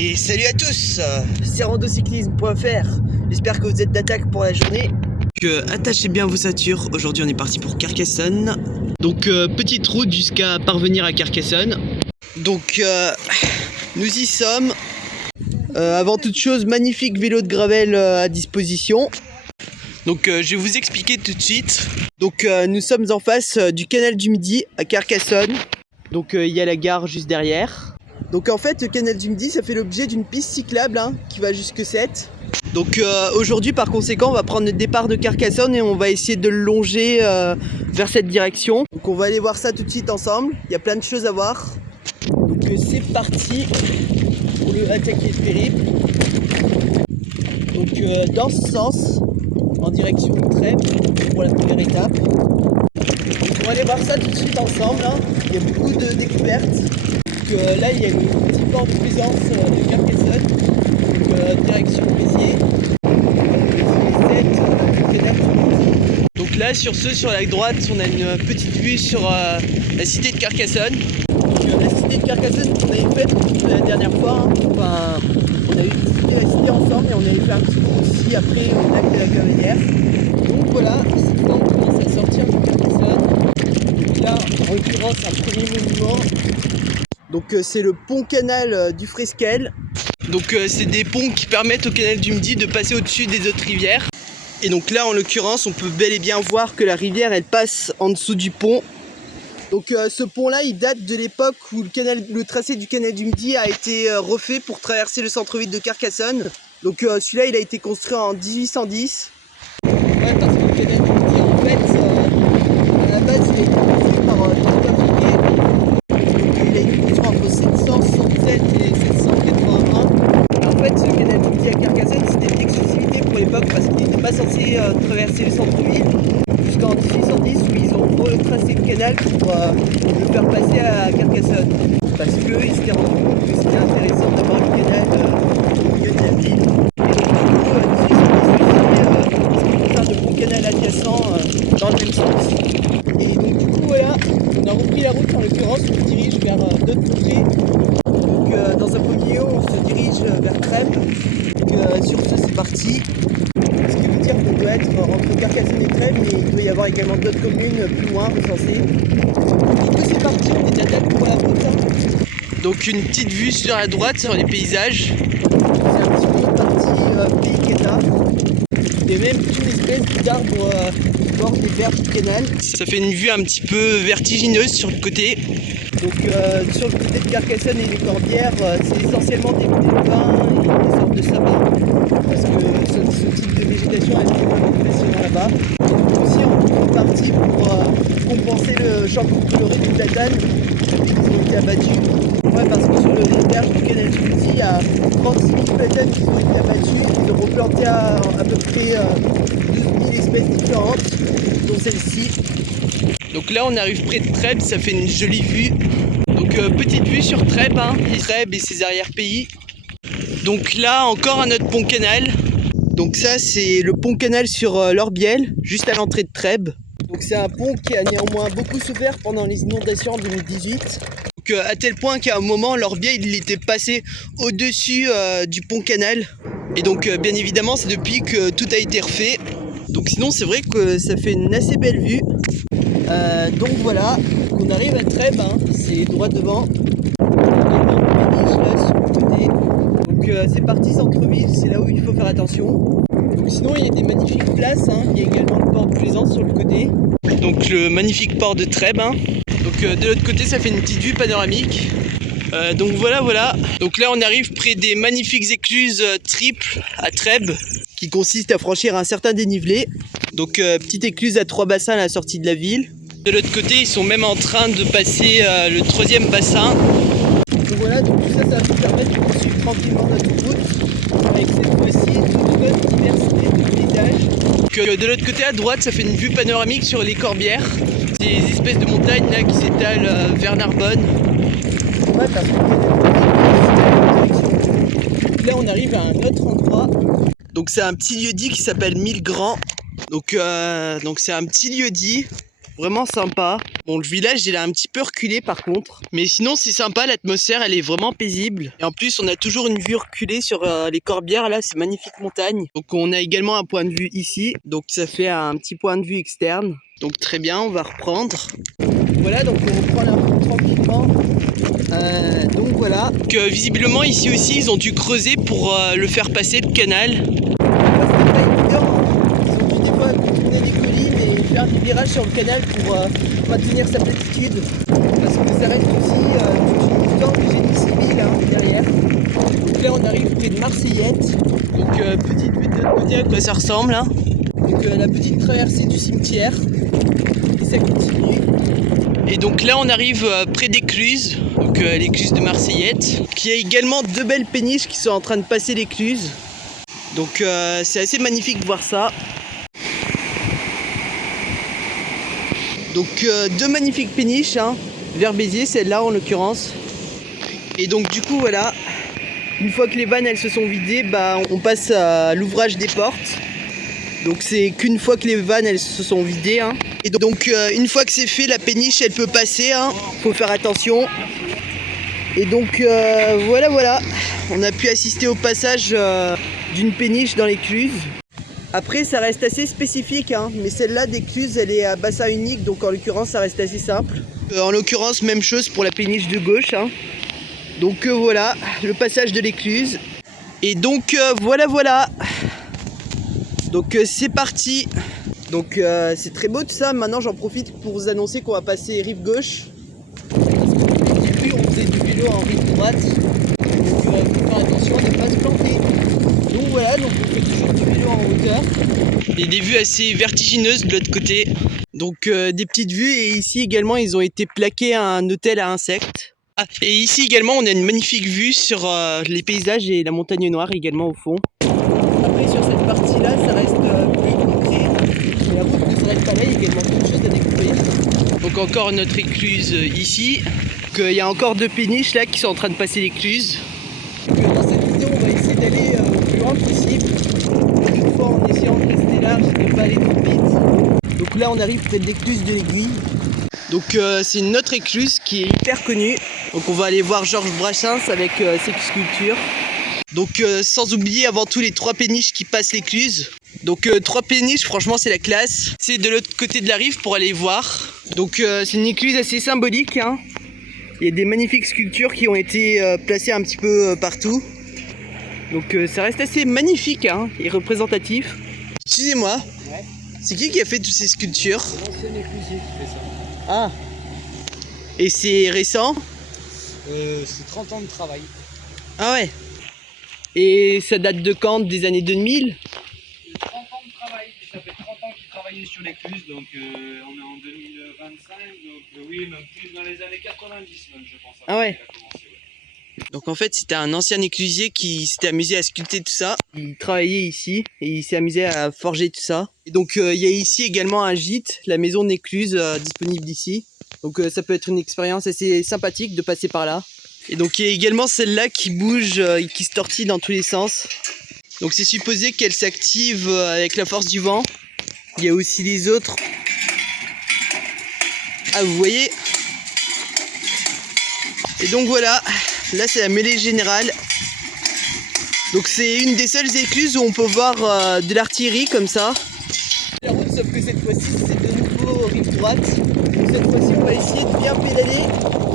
Et salut à tous, c'est randocyclisme.fr. J'espère que vous êtes d'attaque pour la journée. Attachez bien vos ceintures, aujourd'hui on est parti pour Carcassonne. Donc petite route jusqu'à parvenir à Carcassonne. Donc nous y sommes. Avant toute chose, magnifique vélo de gravel à disposition. Donc je vais vous expliquer tout de suite. Donc nous sommes en face du canal du Midi à Carcassonne. Donc il y a la gare juste derrière. Donc en fait le canal du Midi ça fait l'objet d'une piste cyclable qui va jusque 7. Donc aujourd'hui par conséquent on va prendre le départ de Carcassonne et on va essayer de le longer vers cette direction. Donc on va aller voir ça tout de suite ensemble, il y a plein de choses à voir. Donc c'est parti pour le attaquer le périple. Donc dans ce sens, en direction de Trèbes pour la première étape. Donc on va aller voir ça tout de suite ensemble, il y a beaucoup de découvertes. Donc là il y a le petit port de plaisance de Carcassonne, donc direction Béziers, donc là sur la droite on a une petite vue sur la cité de Carcassonne. Donc, la cité de Carcassonne qu'on avait faite la dernière fois, enfin, on avait visité la cité ensemble et on avait fait un petit tour aussi après au lac de la Cavalière. Donc voilà, cette fois on commence à sortir de Carcassonne. Donc là en l'occurrence un premier monument. Donc c'est le pont canal du Fresquel. Donc c'est des ponts qui permettent au canal du Midi de passer au-dessus des autres rivières. Et donc là en l'occurrence on peut bel et bien voir que la rivière elle passe en dessous du pont. Donc ce pont là il date de l'époque où le tracé du canal du Midi a été refait pour traverser le centre-ville de Carcassonne. Donc celui-là il a été construit en 1810. Ouais, parce que le canal du Midi en fait à la base il a été construit par François Piguet. Il a été construit entre 767 et 781. En fait ce canal du Midi à Carcassonne c'était une exclusivité pour l'époque parce qu'il n'était pas censé traverser le centre-ville jusqu'en 1810 où ils ont retracé le canal pour le faire passer à Carcassonne. Parce qu'ils s'étaient rendus compte que c'était intéressant d'avoir le canal au milieu de la ville. Et donc du coup, ils ont décidé de faire de bons canals adjacents dans le même sens. Et donc du coup voilà, on a repris la route en l'occurrence, on se dirige vers d'autres projets. Donc dans un premier lieu, on se dirige vers Trèbes. Donc sur ce c'est parti. Ce qui veut dire qu'on doit être entre Carcassonne et Trèbes, mais il doit y avoir également d'autres communes plus loin recensées. Du coup c'est parti, on est à date pour la route. Donc une petite vue sur la droite sur les paysages. C'est un petit peu une partie pays Quéta. Il y a même une espèce d'arbre qui borde les berges du canal. Ça fait une vue un petit peu vertigineuse sur le côté. Donc sur le côté de Carcassonne et les Corbières, c'est essentiellement des pins et des sortes de sapins. Parce que ce type de végétation est vraiment impressionnant là-bas. Et donc aussi on est parti pour compenser le champ coloré du platane qui ont été abattus. Ouais, parce que sur les berges du canal du Midi, il y a 36 000 platanes qui ont été abattus. Ils ont replanté à peu près 12 000 espèces différentes, dont celle-ci. Donc là on arrive près de Trèbes, ça fait une jolie vue. Donc petite vue sur Trèbes, Trèbes et ses arrière-pays. Donc là encore un autre pont canal. Donc ça c'est le pont canal sur l'Orbiel, juste à l'entrée de Trèbes. Donc c'est un pont qui a néanmoins beaucoup souffert pendant les inondations en 2018. Donc à tel point qu'à un moment l'Orbiel il était passé au-dessus du pont canal. Et donc bien évidemment c'est depuis que tout a été refait. Donc sinon c'est vrai que ça fait une assez belle vue. Donc voilà, on arrive à Trèbes, c'est droit devant. Donc c'est parti centre-ville, c'est là où il faut faire attention. Donc sinon il y a des magnifiques places, il y a également le port de Plaisance sur le côté. Donc le magnifique port de Trèbes. Donc de l'autre côté ça fait une petite vue panoramique. Donc voilà. Donc là on arrive près des magnifiques écluses triples à Trèbes qui consistent à franchir un certain dénivelé. Donc petite écluse à 3 bassins à la sortie de la ville. De l'autre côté ils sont même en train de passer le 3e bassin. Donc voilà, donc tout ça va nous permettre de poursuivre tranquillement notre route avec cette fois-ci une bonne diversité de paysages. Donc de l'autre côté à droite ça fait une vue panoramique sur les Corbières. Des espèces de montagnes là qui s'étalent vers Narbonne. Ouais, parce que là on arrive à un autre endroit. Donc c'est un petit lieu-dit qui s'appelle Millegrands. Donc c'est un petit lieu-dit Vraiment sympa. Bon, le village il est un petit peu reculé par contre. Mais sinon c'est sympa, l'atmosphère elle est vraiment paisible. Et en plus on a toujours une vue reculée sur les Corbières là, c'est magnifique montagne. Donc on a également un point de vue ici. Donc ça fait un petit point de vue externe. Donc très bien, on va reprendre. Voilà, donc on reprend la route tranquillement. Donc voilà. Donc, visiblement ici aussi ils ont dû creuser pour le faire passer le canal. Faire des virages sur le canal pour maintenir sa platitude, parce que ça reste aussi une histoire de génie civil derrière. Donc là on arrive près de Marseillette, donc petite vue de l'autre côté à quoi ça ressemble hein. Donc la petite traversée du cimetière et ça continue. Et donc là on arrive près d'Écluse, donc l'écluse de Marseillette, qui a également deux belles péniches qui sont en train de passer l'écluse. Donc c'est assez magnifique de voir ça. Donc deux magnifiques péniches hein, vers Béziers, celle-là en l'occurrence. Et donc du coup voilà, une fois que les vannes elles se sont vidées, bah, on passe à l'ouvrage des portes. Donc c'est qu'une fois que les vannes elles se sont vidées hein. Et donc une fois que c'est fait, la péniche elle peut passer hein. Faut faire attention. Et donc voilà, on a pu assister au passage d'une péniche dans l'écluse. Après ça reste assez spécifique hein, mais celle-là d'écluse elle est à bassin unique, donc en l'occurrence ça reste assez simple. En l'occurrence même chose pour la péniche de gauche hein. Donc voilà le passage de l'écluse. Et donc voilà. Donc c'est parti. Donc c'est très beau tout ça. Maintenant j'en profite pour vous annoncer qu'on va passer rive gauche. Au début on faisait du vélo en rive droite. Donc faut faire attention à ne pas se planter. Donc voilà, donc on fait toujours du vélo en hauteur. Et des vues assez vertigineuses de l'autre côté. Donc des petites vues, et ici également ils ont été plaqués à un hôtel à insectes. Ah, et ici également on a une magnifique vue sur les paysages et la montagne noire également au fond. Après sur cette partie là ça reste plus concret. La route ne s'arrête pas là, il y a également beaucoup de choses à découvrir. Donc encore notre écluse ici. Il y a encore deux péniches là qui sont en train de passer l'écluse. Dans cette vidéo on va essayer d'aller au plus loin possible, toutefois en essayant de rester large et de ne pas aller trop vite. Donc là on arrive près de l'écluse de l'Aiguille. Donc c'est une autre écluse qui est hyper connue. Donc on va aller voir Georges Brassens avec ses sculptures. Donc sans oublier avant tout les trois péniches qui passent l'écluse. Donc trois péniches, franchement c'est la classe. C'est de l'autre côté de la rive pour aller voir. Donc c'est une écluse assez symbolique hein. Il y a des magnifiques sculptures qui ont été placées un petit peu partout. Donc ça reste assez magnifique hein, et représentatif. Excusez-moi, ouais. C'est qui a fait toutes ces sculptures? C'est l'ancien éclusier qui fait ça. Ah. Et c'est récent? C'est 30 ans de travail. Ah ouais. Et ça date de quand? Des années 2000? 30 ans de travail, ça fait 30 ans qu'il travaillait sur l'écluse, donc on est en 2025, donc oui, même plus dans les années 90 même, je pense. Ah ouais. Donc en fait c'était un ancien éclusier qui s'était amusé à sculpter tout ça. Il travaillait ici et il s'est amusé à forger tout ça. Et donc il y a ici également un gîte, la maison d'écluse disponible ici. Donc ça peut être une expérience assez sympathique de passer par là. Et donc il y a également celle-là qui bouge et qui se tortille dans tous les sens. Donc c'est supposé qu'elle s'active avec la force du vent. Il y a aussi les autres. Ah vous voyez. Et donc voilà. Là c'est la mêlée générale. Donc c'est une des seules écluses où on peut voir de l'artillerie comme ça. La route, sauf que cette fois-ci c'est de nouveau rive droite. Donc cette fois-ci on va essayer de bien pédaler,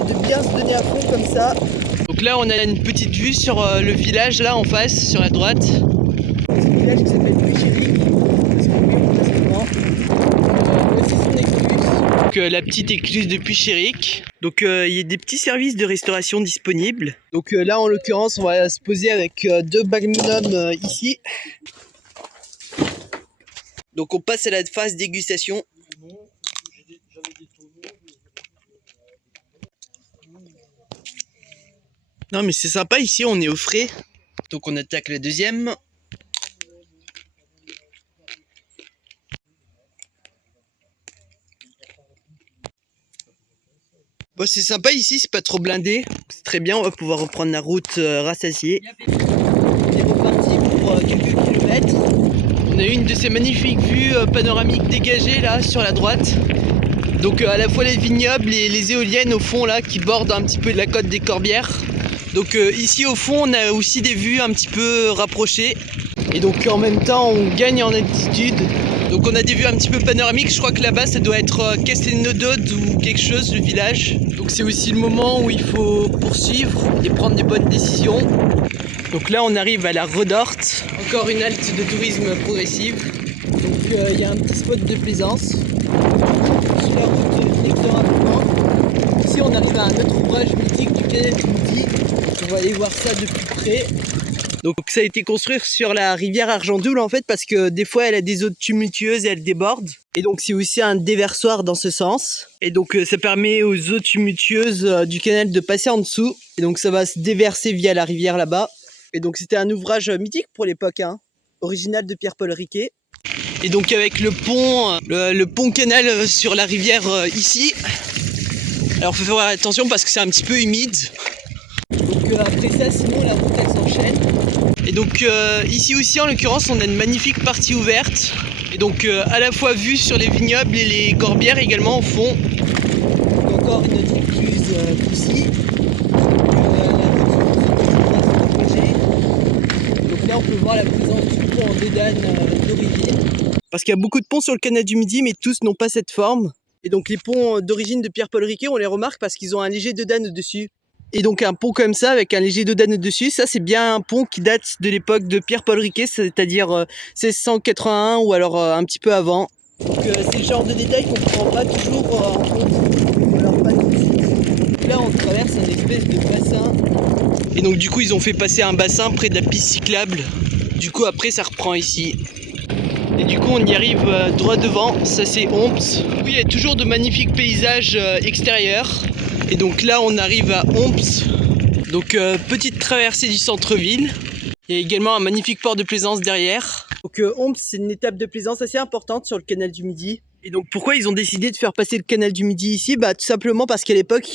de bien se donner à fond comme ça. Donc là on a une petite vue sur le village là en face, sur la droite. C'est un village qui s'appelle Puy-Chéric. Voici son écluse. Donc la petite écluse de Puy-Chéric. Donc il y a des petits services de restauration disponibles. Donc là en l'occurrence on va se poser avec deux magnums ici. Donc on passe à la phase dégustation. Non mais c'est sympa ici, on est au frais. Donc on attaque la deuxième. Bon, c'est sympa ici, c'est pas trop blindé. C'est très bien, on va pouvoir reprendre la route rassasiée. On est reparti pour quelques kilomètres. On a une de ces magnifiques vues panoramiques dégagées là sur la droite. Donc à la fois les vignobles et les éoliennes au fond là qui bordent un petit peu de la côte des Corbières. Donc ici au fond on a aussi des vues un petit peu rapprochées. Et donc en même temps on gagne en altitude. Donc on a des vues un petit peu panoramiques. Je crois que là-bas ça doit être Keslenodod ou quelque chose, le village. Donc c'est aussi le moment où il faut poursuivre et prendre des bonnes décisions. Donc là on arrive à la Redorte. Encore une halte de tourisme progressive. Donc il y a un petit spot de plaisance. Sur la route inexorablement. Ici on arrive à un autre ouvrage mythique du canal du Midi. On va aller voir ça de plus près. Donc ça a été construit sur la rivière Argendoul en fait parce que des fois elle a des eaux tumultueuses et elle déborde. Et donc c'est aussi un déversoir dans ce sens. Et donc ça permet aux eaux tumultueuses du canal de passer en dessous. Et donc ça va se déverser via la rivière là-bas. Et donc c'était un ouvrage mythique pour l'époque, hein, original de Pierre-Paul Riquet. Et donc avec le pont, le pont canal sur la rivière ici. Alors faut faire attention parce que c'est un petit peu humide. Donc après ça, sinon la route elle s'enchaîne. Et donc ici aussi en l'occurrence on a une magnifique partie ouverte. Et donc à la fois vue sur les vignobles et les Corbières également au fond. Donc encore une autre écluse ici. Donc là on peut voir la présence du pont en dédane d'origine. Parce qu'il y a beaucoup de ponts sur le canal du Midi mais tous n'ont pas cette forme. Et donc les ponts d'origine de Pierre-Paul Riquet on les remarque parce qu'ils ont un léger dedane au-dessus. Et donc un pont comme ça avec un léger dodane au-dessus, ça c'est bien un pont qui date de l'époque de Pierre-Paul Riquet, c'est-à-dire 1681 ou alors un petit peu avant. Donc c'est le genre de détail qu'on ne prend pas toujours en compte. Alors pas tout de suite. Là on traverse une espèce de bassin. Et donc du coup ils ont fait passer un bassin près de la piste cyclable. Du coup après ça reprend ici. Et du coup on y arrive droit devant, ça c'est Omps. Oui, il y a toujours de magnifiques paysages extérieurs. Et donc là on arrive à Omps. Donc petite traversée du centre-ville. Il y a également un magnifique port de plaisance derrière. Donc Omps c'est une étape de plaisance assez importante sur le canal du Midi. Et donc pourquoi ils ont décidé de faire passer le canal du Midi ici? Bah tout simplement parce qu'à l'époque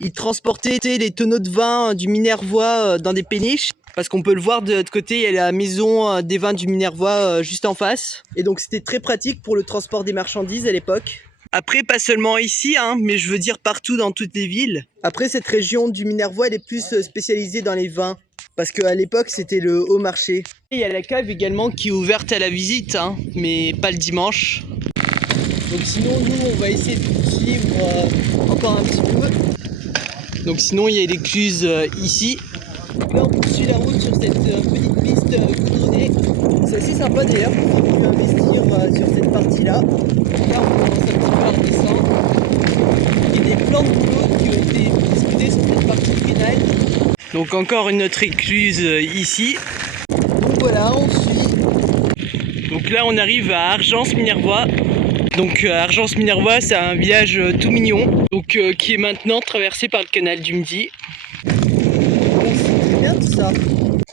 ils transportaient les tonneaux de vin du Minervois dans des péniches. Parce qu'on peut le voir de l'autre côté, il y a la maison des vins du Minervois juste en face. Et donc c'était très pratique pour le transport des marchandises à l'époque. Après, pas seulement ici, hein, mais je veux dire partout dans toutes les villes. Après, cette région du Minervois, elle est plus spécialisée dans les vins. Parce qu'à l'époque, c'était le haut marché. Et il y a la cave également qui est ouverte à la visite, hein, mais pas le dimanche. Donc sinon, nous, on va essayer de poursuivre encore un petit peu. Donc sinon, il y a l'écluse ici. Donc là, on poursuit la route sur cette petite piste goudronnée. C'est assez sympa d'ailleurs, on a pu investir sur cette partie-là. Là, on commence un petit peu à redescendre. Il y a des plans de boulot qui ont été discutés sur cette partie du canal. Donc encore une autre écluse ici. Donc voilà, on suit. Donc là, on arrive à Argence-Minervois. Donc Argence-Minervois, c'est un village tout mignon, donc qui est maintenant traversé par le canal du Midi. C'est bien tout ça.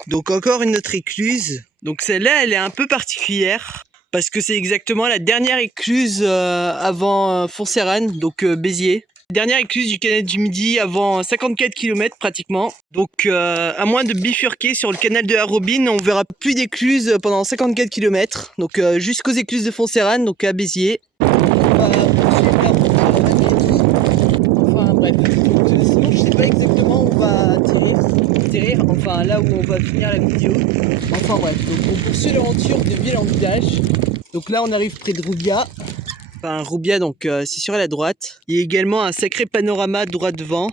Donc encore une autre écluse. Donc celle-là, elle est un peu particulière parce que c'est exactement la dernière écluse avant Foncéranes, donc Béziers. Dernière écluse du canal du Midi avant 54 km pratiquement. Donc à moins de bifurquer sur le canal de la Robine, on verra plus d'écluses pendant 54 km. Donc jusqu'aux écluses de Foncéranes, donc à Béziers. Enfin bref, sinon je sais pas exactement où on va atterrir, enfin là où on va finir la vidéo. Enfin bref, donc on poursuit l'aventure de ville en village. Donc là on arrive près de Roubia. Enfin Roubia, donc c'est sur la droite. Il y a également un sacré panorama droit devant.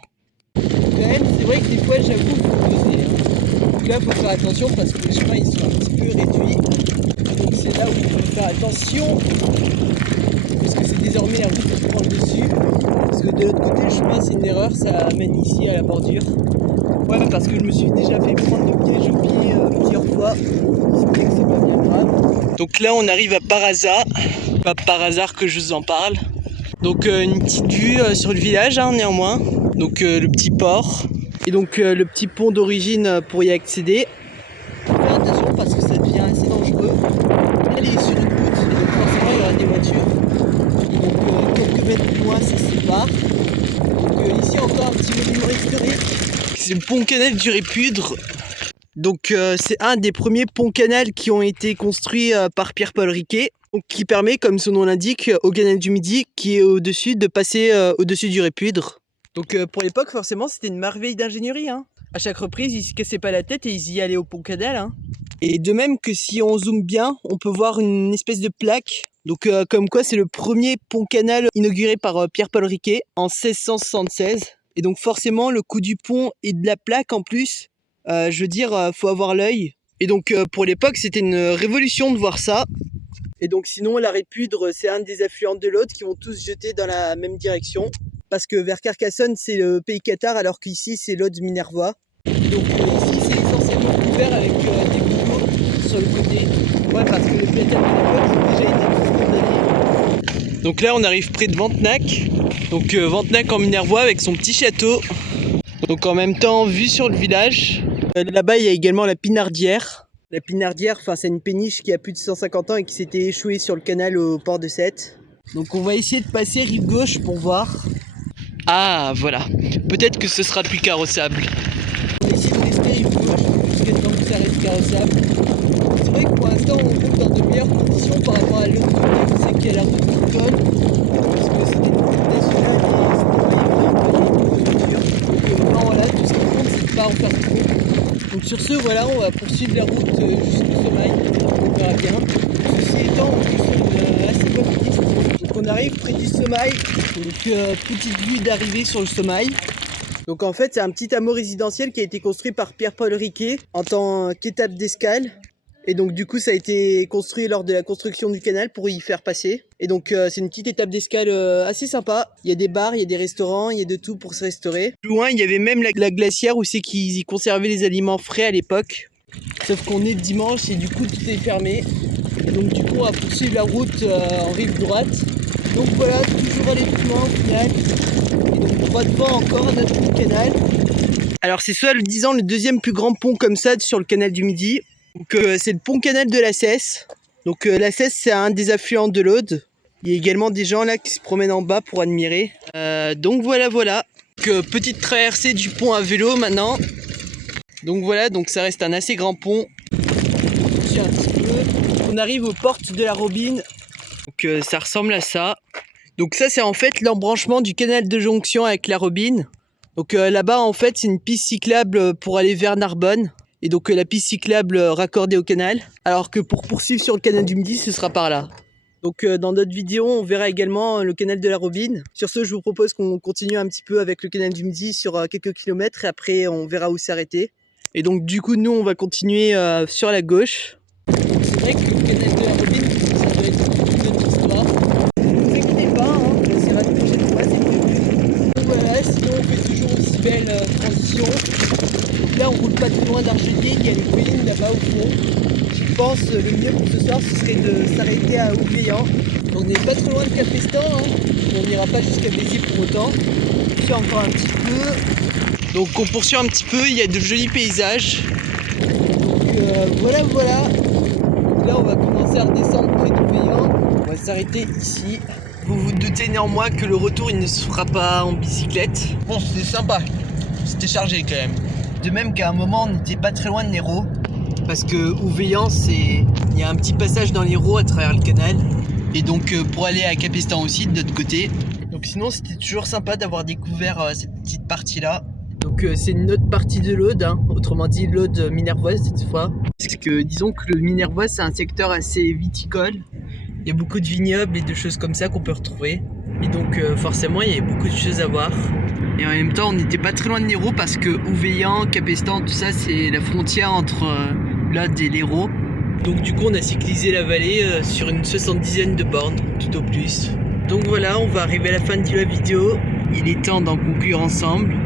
Quand même, c'est vrai que des fois j'avoue qu'il faut doser. Hein. Donc là il faut faire attention parce que les chemins ils sont un petit peu réduits. Donc c'est là où il faut faire attention. Parce que c'est désormais la route qui prend le dessus. Parce que de l'autre côté le chemin c'est une erreur, ça mène ici à la bordure. Ouais, parce que je me suis déjà fait prendre le piège au pied plusieurs fois. J'espère que c'est pas bien grave. Donc là on arrive à Paraza. Pas par hasard que je vous en parle. Donc une petite vue sur le village hein, néanmoins. Donc le petit port. Et donc le petit pont d'origine pour y accéder. Faut faire attention parce que ça devient assez dangereux. Là il est sur une route et donc forcément il y aura des voitures. Et donc quelques mètres plus loin ça se sépare. Donc ici encore un petit monument historique. C'est le pont canal du Répudre. Donc c'est un des premiers ponts canal qui ont été construits par Pierre-Paul Riquet. Donc, qui permet, comme son nom l'indique, au canal du Midi, qui est au-dessus, de passer au-dessus du Répudre. Donc pour l'époque, forcément, c'était une merveille d'ingénierie. Hein. À chaque reprise, ils se cassaient pas la tête et ils y allaient au pont canal. Hein. Et de même que si on zoome bien, on peut voir une espèce de plaque. Donc comme quoi c'est le premier pont canal inauguré par Pierre-Paul Riquet en 1676. Et donc forcément, le coup du pont et de la plaque en plus, je veux dire, faut avoir l'œil. Et donc pour l'époque, c'était une révolution de voir ça. Et donc sinon, la Répudre, c'est un des affluents de l'Aude qui vont tous jeter dans la même direction. Parce que vers Carcassonne, c'est le pays Cathare, alors qu'ici, c'est l'Aude Minervois. Donc ici, c'est essentiellement couvert avec des bouleaux sur le côté. Ouais, parce que le plateau de l'époque, déjà été tous condamnés. Donc là, on arrive près de Ventenac. Donc Ventenac en Minervois avec son petit château. Donc en même temps, vue sur le village. Là-bas, il y a également la Pinardière. La Pinardière, c'est une péniche qui a plus de 150 ans et qui s'était échouée sur le canal au port de Sète. Donc on va essayer de passer rive gauche pour voir. Ah voilà, peut-être que ce sera plus carrossable. On va essayer de rester rive gauche jusqu'à temps que ça reste carrossable. C'est vrai que pour l'instant on roule dans de meilleures conditions par rapport à l'autre côté. On sait qu'il y a l'air de tout tonne. Parce que c'était une route nationale et c'était pas évident pour les voitures. Donc voilà, tout ce qui compte c'est de pas en faire trop. Donc sur ce, voilà, on va poursuivre la route jusqu'au Sommail. On verra bien. Ceci étant, on est sur une assez bonne piste. Donc on arrive près du Sommail. Donc petite vue d'arrivée sur le Sommail. Donc en fait, c'est un petit hameau résidentiel qui a été construit par Pierre-Paul Riquet en tant qu'étape d'escale. Et donc du coup, ça a été construit lors de la construction du canal pour y faire passer. Et donc c'est une petite étape d'escale assez sympa. Il y a des bars, il y a des restaurants, il y a de tout pour se restaurer. Plus loin, il y avait même la glacière où c'est qu'ils y conservaient les aliments frais à l'époque. Sauf qu'on est dimanche et du coup tout est fermé. Et donc du coup, on va poursuivre la route en rive droite. Donc voilà, toujours aller plus loin au final. Et donc droit devant encore notre pont canal. Alors c'est soi-disant le deuxième plus grand pont comme ça sur le canal du Midi. Donc c'est le pont canal de la Cesse. Donc la Cesse, c'est un des affluents de l'Aude. Il y a également des gens là qui se promènent en bas pour admirer. Donc voilà. Donc, petite traversée du pont à vélo maintenant. Donc voilà, donc ça reste un assez grand pont. Un petit peu. On arrive aux portes de la Robine. Donc ça ressemble à ça. Donc ça c'est en fait l'embranchement du canal de jonction avec la Robine. Donc là-bas en fait c'est une piste cyclable pour aller vers Narbonne. Et donc la piste cyclable raccordée au canal. Alors que pour poursuivre sur le canal du Midi, ce sera par là. Donc dans notre vidéo, on verra également le canal de la Robine. Sur ce, je vous propose qu'on continue un petit peu avec le canal du Midi sur quelques kilomètres. Et après, on verra où s'arrêter. Et donc du coup, nous, on va continuer sur la gauche. C'est vrai que le canal de la Robine, ça doit être toute notre histoire. Ne vous inquiétez pas, hein, c'est la prochaine fois, c'est prévu. Donc voilà, sinon on fait toujours aussi belle transition. Là, on roule pas trop loin d'Argelier, il y a les collines là-bas au fond. Je pense le mieux pour ce soir, ce serait de s'arrêter à Ouveillan. On n'est pas trop loin de Capestan, hein. On n'ira pas jusqu'à Béziers pour autant. On poursuit encore un petit peu. Donc on poursuit un petit peu, il y a de jolis paysages. Donc voilà. Donc là, on va commencer à redescendre près d'Ouveillan. On va s'arrêter ici. Vous vous doutez néanmoins que le retour, il ne se fera pas en bicyclette. Bon, c'était sympa. C'était chargé quand même. De même qu'à un moment, on n'était pas très loin de l'Hérault. Parce que Ouveillan, il y a un petit passage dans l'Hérault à travers le canal. Et donc pour aller à Capestan aussi, de l'autre côté. Donc sinon, c'était toujours sympa d'avoir découvert cette petite partie-là. Donc c'est une autre partie de l'Aude, hein. Autrement dit l'Aude minervoise cette fois. Parce que disons que le Minervois, c'est un secteur assez viticole. Il y a beaucoup de vignobles et de choses comme ça qu'on peut retrouver. Et donc forcément, il y avait beaucoup de choses à voir. Et en même temps, on n'était pas très loin de l'Hérault parce que Ouveillan, Capestan, tout ça, c'est la frontière entre l'Aude et l'Hérault. Donc du coup, on a cyclisé la vallée sur une 70aine de bornes, tout au plus. Donc voilà, on va arriver à la fin de la vidéo. Il est temps d'en conclure ensemble.